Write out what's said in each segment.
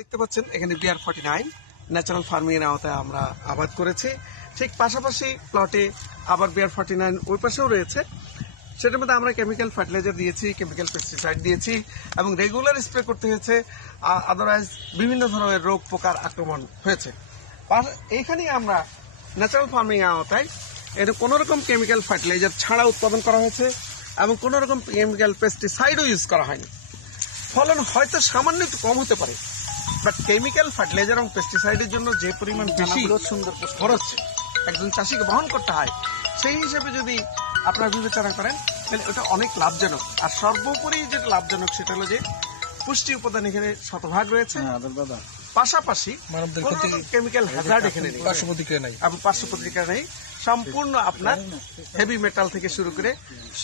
দেখতে পাচ্ছেন এখানে BR49 ন্যাচারাল ফার্মিং এর আওতায় আমরা আবাদ করেছি। ঠিক পাশাপাশি প্লটে আবার BR49 ওই পাশেও রয়েছে। সেটার মধ্যে আমরা কেমিক্যাল ফার্টিলাইজার দিয়েছি, কেমিক্যাল পেস্টিসাইড দিয়েছি এবং রেগুলার স্প্রে করতে হয়েছে। আদারওয়াইজ বিভিন্ন ধরনের রোগ পোকার আক্রমণ হয়েছে। এইখানে আমরা ন্যাচারাল ফার্মিং এর আওতায় এটা কোনো রকম কেমিক্যাল ফার্টিলাইজার ছাড়া উৎপাদন করা হয়েছে এবং কোনো রকম কেমিক্যাল পেস্টিসাইডও ইউজ করা হয়নি। ফলন হয়তো সামান্য একটু কম হতে পারে, বাট কেমিক্যাল ফার্টিলাইজার এবং পেস্টিসাইডের জন্য যে পরিমাণ বেশি খরচ একজন চাষিকে বহন করতে হয়, সেই হিসেবে যদি আপনারা বিবেচনা করেন তাহলে ওটা অনেক লাভজনক। আর সর্বোপরি যেটা লাভজনক সেটা হলো যে পুষ্টি উপাদান এখানে শতভাগ রয়েছে, পাশাপাশি কেমিক্যাল হ্যাজার্ড এখানে নেই, পার্শ্ব প্রতিক্রিয়া নেই। সম্পূর্ণ আপনার হেভি মেটাল থেকে শুরু করে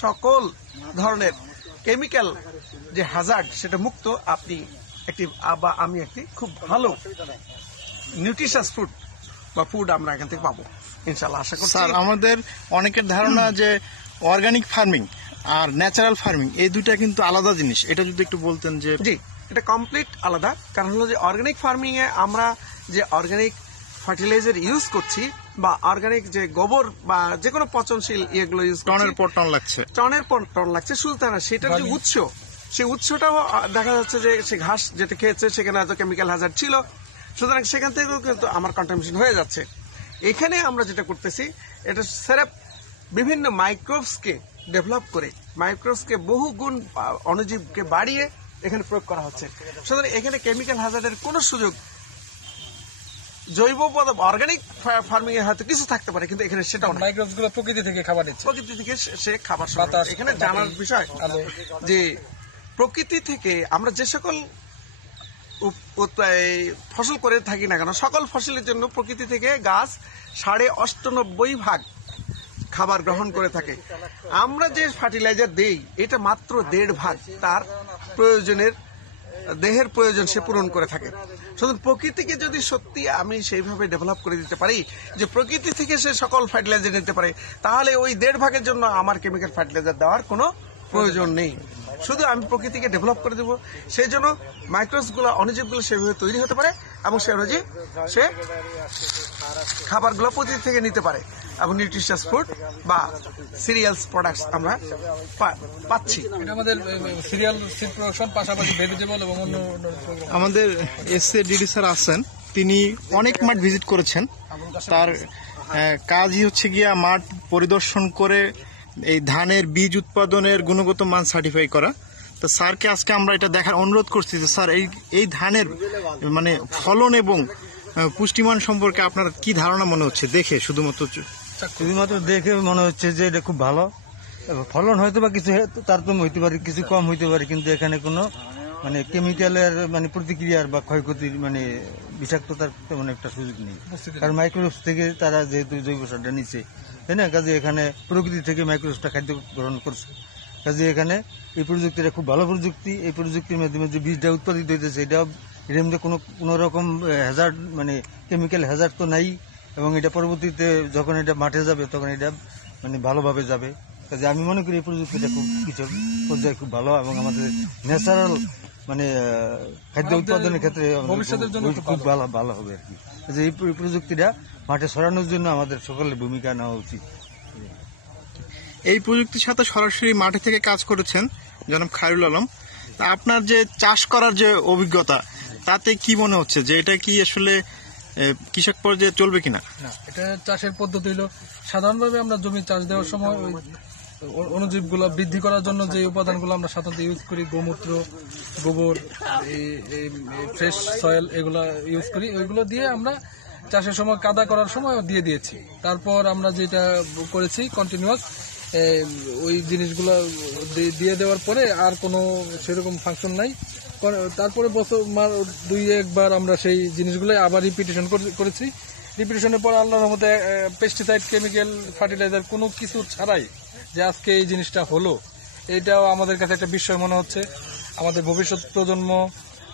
সকল ধরনের কেমিক্যাল যে হ্যাজার্ড সেটা মুক্ত আপনি একটি বা আমি একটি খুব ভালো নিউট্রিশাস ফুড বা ফুড আমরা এখান থেকে পাবো ইনশাআল্লাহ, আশা করছি। স্যার, আমাদের অনেকের ধারণা যে অর্গানিক ফার্মিং আর ন্যাচারাল ফার্মিং এই দুইটা কিন্তু আলাদা জিনিস, এটা যদি একটু বলতেন। যে জি, এটা কমপ্লিট আলাদা। কারণ হলো যে অর্গানিক ফার্মিং এ আমরা যে অর্গানিক ফার্টিলাইজার ইউজ করছি বা অর্গানিক যে গোবর বা যে কোনো পচনশীল এগুলো ইউজ করছি, টনের পর টন লাগছে। শুধু তা না, সেটার যে উৎস, সেই উৎসটাও দেখা যাচ্ছে যে সে ঘাস যেটা খেয়েছে সেখানে হয়তো কেমিক্যাল হ্যাজার্ড ছিল, সুতরাং সেখান থেকেও কিন্তু আমার কন্টামিনেশন হয়ে যাচ্ছে। এখানে আমরা যেটা করতেছি এটা স্রেফ বিভিন্ন মাইক্রোবসকে ডেভেলপ করে, মাইক্রোবসকে বহু গুণ অণুজীবকে বাড়িয়ে এখানে প্রয়োগ করা হচ্ছে। সুতরাং এখানে কেমিক্যাল হ্যাজার্ডের কোনো সুযোগ, জৈব পদার্থ অর্গানিক ফার্মিং এ হয়তো কিছু থাকতে পারে, কিন্তু এখানে সেটাও না। মাইক্রোবস গুলো প্রকৃতি থেকে খাবার নিচ্ছে, প্রকৃতি থেকে সে খাবার। এখানে জানার বিষয় যে প্রকৃতি থেকে আমরা যে সকল ফসল করে থাকি না কেন, সকল ফসলের জন্য প্রকৃতি থেকে গাছ 98.5% খাবার গ্রহণ করে থাকে। আমরা যে ফার্টিলাইজার দেই এটা মাত্র 1.5% তার প্রয়োজনের, দেহের প্রয়োজন সে পূরণ করে থাকে। শুধু প্রকৃতিকে যদি সত্যি আমি সেইভাবে ডেভেলপ করে দিতে পারি যে প্রকৃতি থেকে সে সকল ফার্টিলাইজার নিতে পারে, তাহলে ওই 1.5%-এর জন্য আমার কেমিক্যাল ফার্টিলাইজার দেওয়ার কোনো প্রয়োজন নেই। শুধু আমি প্রকৃতিকে ডেভেলপ করে দেবো, সেই জন্য মাইক্রোবসগুলো, অণুজীবগুলো সেভাবে তৈরি হতে পারে এবং সে অনুযায়ী সে খাবারগুলো প্রকৃতি থেকে নিতে পারে এবং নিউট্রিশাস ফুড বা সিরিয়ালস প্রোডাক্টস আমরা পাচ্ছি। আমাদের সিরিয়াল সিড প্রোডাকশন পাশাপাশি ভেজিটেবল এবং অন্য আমাদের এসএডিডি স্যার আছেন, তিনি অনেক মাঠ ভিজিট করেছেন। তার কাজই হচ্ছে গিয়া মাঠ পরিদর্শন করে এই ধানের বীজ উৎপাদনের গুণগত মান সার্টিফাই করা। তো স্যারকে আজকে আমরা এটা দেখার অনুরোধ করছি যে স্যার এই ধানের মানে ফলন এবং পুষ্টিমান সম্পর্কে আপনার কি ধারণা মনে হচ্ছে দেখে? শুধুমাত্র দেখে মনে হচ্ছে যে এটা খুব ভালো ফলন, হয়তো বা কিছু তারতম্য হইতে পারে, কিছু কম হইতে পারে, কিন্তু এখানে কোনো মানে কেমিক্যালের মানে প্রতিক্রিয়ার বা ক্ষয়ক্ষতির মানে বিষাক্ততার তেমন একটা সুযোগ নেই। কারণ মাইক্রোবস থেকে তারা যেহেতু জৈব সারটা নিচ্ছে, তাই না, কাজে এখানে প্রকৃতি থেকে মাইক্রোবসটা খাদ্য গ্রহণ করছে। কাজে এখানে এই প্রযুক্তিটা খুব ভালো প্রযুক্তি। এই প্রযুক্তির মাধ্যমে যে বীজটা উৎপাদিত হইতেছে এটাও এর মধ্যে কোনো রকম হ্যাজার্ড মানে কেমিক্যাল হ্যাজার্ড তো নাই, এবং এটা পরবর্তীতে যখন এটা মাঠে যাবে তখন এটা মানে ভালোভাবে যাবে। কাজে আমি মনে করি এই প্রযুক্তিটা খুব কিছু পর্যায়ে খুব ভালো এবং আমাদের ন্যাচারাল মানে খাদ্য উৎপাদনের ক্ষেত্রে ভবিষ্যতের জন্য খুব ভালো হবে আর কি। এই প্রযুক্তিটা মাঠে ছড়ানোর জন্য আমাদের সকলের ভূমিকা নেওয়া উচিত। এই প্রযুক্তির সাথে সরাসরি মাঠে থেকে কাজ করেছেন জনাব খায়রুল আলম। আপনার যে চাষ করার যে অভিজ্ঞতা, তাতে কি মনে হচ্ছে যে এটা কি আসলে কৃষক পর্যায়ে চলবে কিনা? এটা চাষের পদ্ধতি হলো সাধারণভাবে আমরা জমি চাষ দেওয়ার সময় অণুজীবগুলো বৃদ্ধি করার জন্য যে উপাদানগুলো আমরা সাধারণত ইউজ করি, গোমূত্র, গোবর, ফ্রেশ সয়েল, এগুলো ইউজ করি। ওইগুলো দিয়ে আমরা চাষের সময় কাদা করার সময় দিয়ে দিয়েছি। তারপর আমরা যেটা করেছি কন্টিনিউয়াস ওই জিনিসগুলো দিয়ে দেওয়ার পরে আর কোনো সেরকম ফাংশন নাই। তারপরে বছর 2-1 বার আমরা সেই জিনিসগুলো আবার রিপিটেশন করেছি। রিপিটেশনের পর আল্লাহর রহমতে পেস্টিসাইড, কেমিক্যাল, ফার্টিলাইজার কোনো কিছু ছাড়াই যে আজকে এই জিনিসটা হলো, এটাও আমাদের কাছে একটা বিস্ময় মনে হচ্ছে। আমাদের ভবিষ্যৎ প্রজন্ম,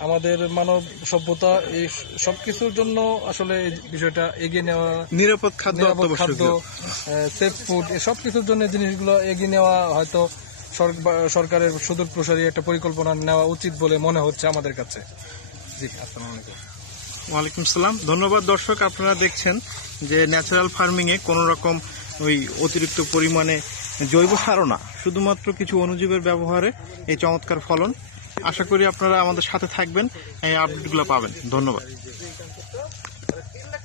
আমাদের মানব সভ্যতা, এই সবকিছুর জন্য আসলে এই বিষয়টা এগিয়ে নেওয়া, নিরাপদ খাদ্য, সেফ ফুড, সব কিছুর জন্য জিনিসগুলো এগিয়ে নেওয়া হয়তো সরকারের সুদূর প্রসারী একটা পরিকল্পনা নেওয়া উচিত বলে মনে হচ্ছে আমাদের কাছে। জি, আসসালামু আলাইকুম। ওয়ালাইকুম সালাম। ধন্যবাদ দর্শক, আপনারা দেখছেন যে ন্যাচারাল ফার্মিং এ কোনো রকম ওই অতিরিক্ত পরিমাণে জৈব সারও না, শুধুমাত্র কিছু অণুজীবের ব্যবহারে এই চমৎকার ফলন। আশা করি আপনারা আমাদের সাথে থাকবেন, এই আপডেটগুলো পাবেন। ধন্যবাদ।